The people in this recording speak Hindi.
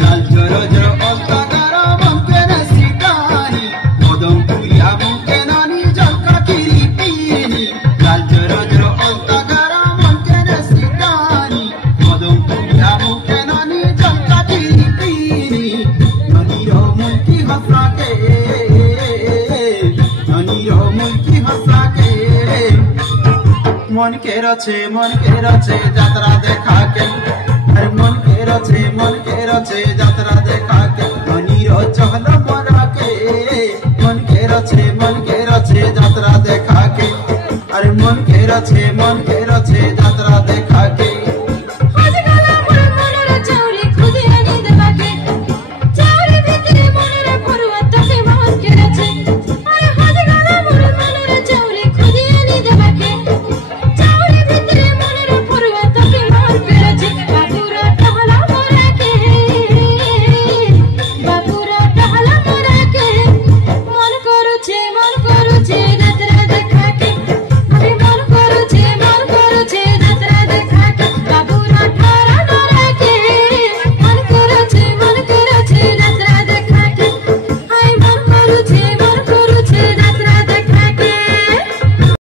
लाल जरो जरो ओल्ता गारा मंके नसीतानी मदम पुलिया मुके नानी जलका किरी पीनी लाल जरो जरो ओल्ता गारा मंके नसीतानी मदम पुलिया मुके नानी जलका किरी पीनी ननीरो मुल्की हंसा के ननीरो मुल्की हंसा के मन के रचे यात्रा देखा के अरे मन के रचे यात्रा देखा के मनीरो चहल मरा के मन के रचे यात्रा देखा के अरे मन के रचे